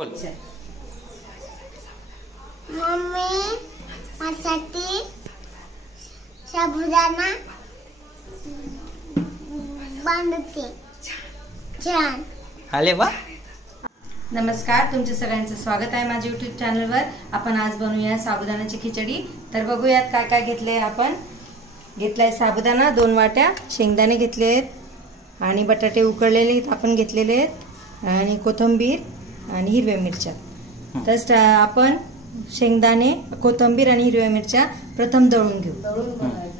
Mummy माझ्यासाठी साबुदाणा बनवते. छान. आले वा. नमस्कार, तुमचे सगळ्यांचं स्वागत आहे माझ्या YouTube चॅनलवर. आपण आज बनवूया साबुदाण्याची खिचडी. तर बघूयात काय काय घेतले. आपण घेतलाय साबुदाणा 2 वाट्या, शेंगदाणे घेतले आहेत आणि बटाटे उकडलेले आपण घेतलेले आहेत आणि कोथिंबीर आणि हिरव्या मिरच्या. तर आपण शेंगदाणे, कोथिंबीर आणि हिरव्या मिरच्या प्रथम दळून घेऊ.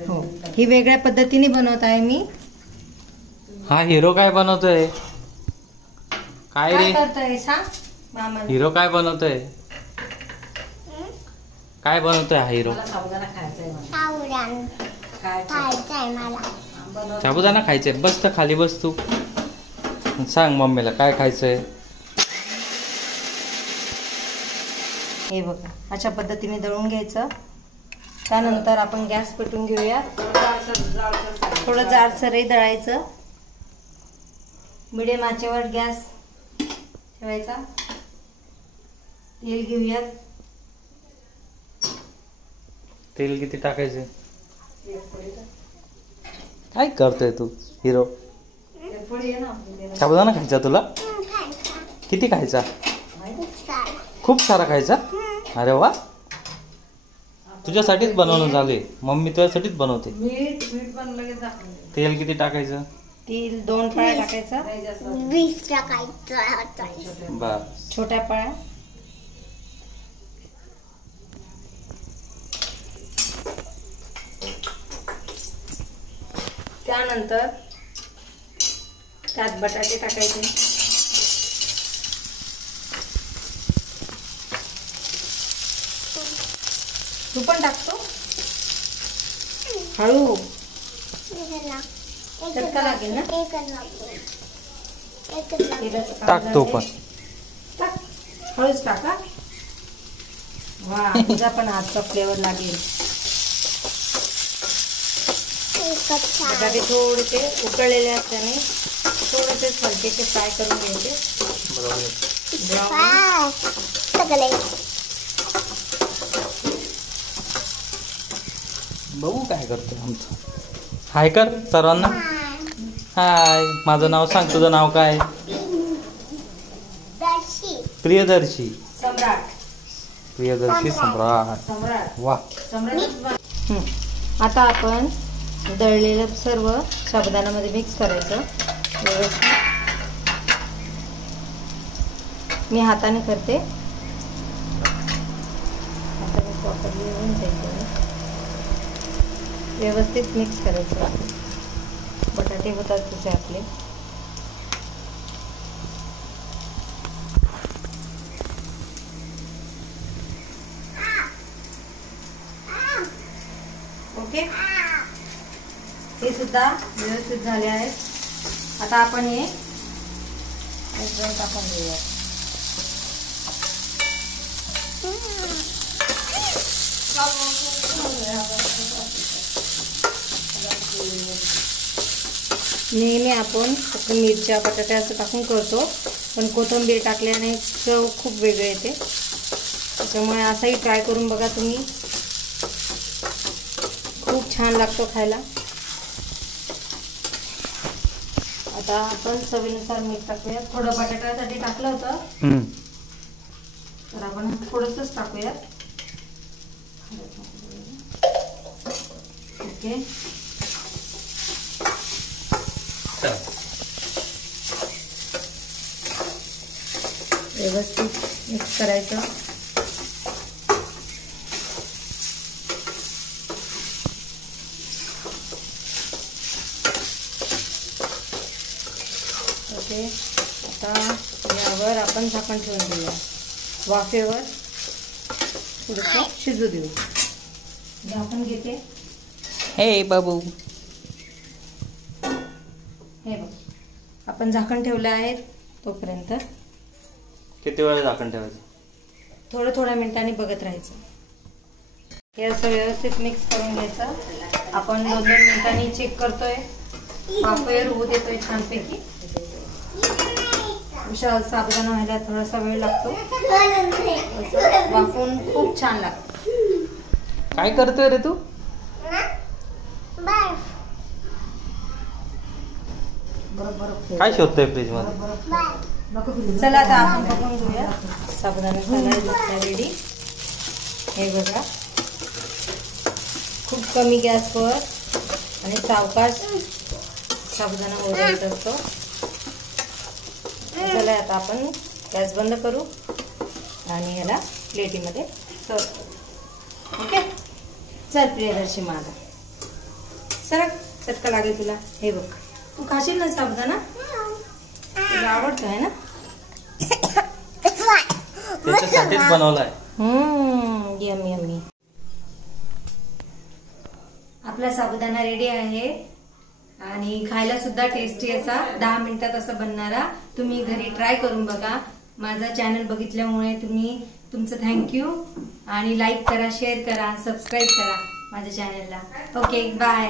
हो, ही वेगळ्या पद्धतीने बनवत आहे मी. हा हिरो काय बनवतोय? काय रे करतोय सांग मामा? हिरो काय बनवतोय? काय बनवतोय हा हिरो? साबुदाणा खायचा खायचंय मला. साबुदाणा खायचंय. बस तर खाली बस तू. सांग मम्मीला काय खायचंय. हे बघा, अशा पद्धतीने दळून घ्यायचं. त्यानंतर आपण गॅस पेटून घेऊया. थोडं जाडसरही दळायचं. मिडियम आचेवर गॅस ठेवायचा. तेल घेऊयात. तेल किती टाकायचे? काय करतोय तू हिरो? साबुदाणा खायचा तुला? किती खायचा? खूप सारा खायचा. अरे वा, तुझ्यासाठीच बनवणं झाले. मम्मी तुझ्यासाठीच बनवते. तेल किती टाकायचं? तेल 2 पळ्या टाकायचा. 20 टाकायचं. बस. छोट्या पळ्या. त्यानंतर त्यात बटाटे टाकायचे. तू पण टाकतो? हळू. चटका लागेल ना? टाकतो पण. हळूच टाका. वा, तुझा पण हातचा फ्लेवर लागेल. बटाटे थोडेसे उकळलेले असल्याने थोडेसे हलकेसे फ्राय करून घ्यायचे. बघू काय करतो आमचं. हाय कर सर्वांना. हाय. माझं नाव सांग. तुझं नाव काय? प्रियदर्शी. सम्राट. प्रियदर्शी सम्राट. सम्राट. वा. सम्राट. आता आपण दळलेलं सर्व साबुदाण्यामध्ये मिक्स करायचं व्यवस्थित. मी हाताने करते. हाताने प्रॉपरली येऊन जायचं. व्यवस्थित मिक्स करायचं. बटाटे होतात तसे आपले. ओके, हे सुद्धा व्यवस्थित झाले आहेत. आता आपण हे टाकून घेऊया. नेहमी आपण फक्त मिरच्या बटाट्या असं टाकून करतो, पण कोथिंबीर टाकल्याने चव खूप वेगळी येते. त्याच्यामुळे असाही ट्राय करून बघा तुम्ही. खूप छान लागतो खायला. आता आपण चवीनुसार मीठ टाकूया. थोडं बटाट्यासाठी टाकलं होतं, तर आपण थोडंसंच टाकूयात. ओके, व्यवस्थित मिक्स करायचं. ओके, आता यावर आपण झाकण ठेवून देऊया. वाफेवर थोडंसं शिजू देऊ. झाकण घेते. हे बाबू. हे बघ, आपण झाकण ठेवलं आहे. तोपर्यंत किती वेळ झाकण ठेवायचं? थोड्या मिनिटांनी बघत राहायचं. हे असं व्यवस्थित मिक्स करून घ्यायचं. आपण 2-2 मिनिटांनी चेक करतोय. वाफेवर होऊ देतोय छानपैकी. साबुदाणा व्हायला थोडासा वेळ लागतो. असं वाफवून खूप छान लागतं. काय करतोय रे तू? काय शोधतोय फ्रीज मध्ये? चला आता आपण बघून घेऊया. साबुदाणा झाला रेडी. हे बघा, खूप कमी गॅसवर आणि सावकाश साबुदाणा ओढायचा असतो. चला आता आपण गॅस बंद करू आणि याला प्लेटीमध्ये सर्व करू. ओके, चल प्रियदर्शी माझा सरक, चटका लागेल तुला. हे बघ, तू खाशील ना साबुदाणा? तुला आवडतो आहे ना? त्याच्यासाठीच बनवलाय. Yummy yummy. आपला साबुदाणा रेडी आहे आणि खायला सुद्धा टेस्टी असा 10 मिनिटात असा बनणारा. तुम्ही घरी ट्राय करून बघा. माझा चॅनल बघितल्यामुळे तुमचं थँक्यू. आणि लाईक करा, शेअर करा, सबस्क्राईब करा माझ्या चॅनलला. Okay, bye.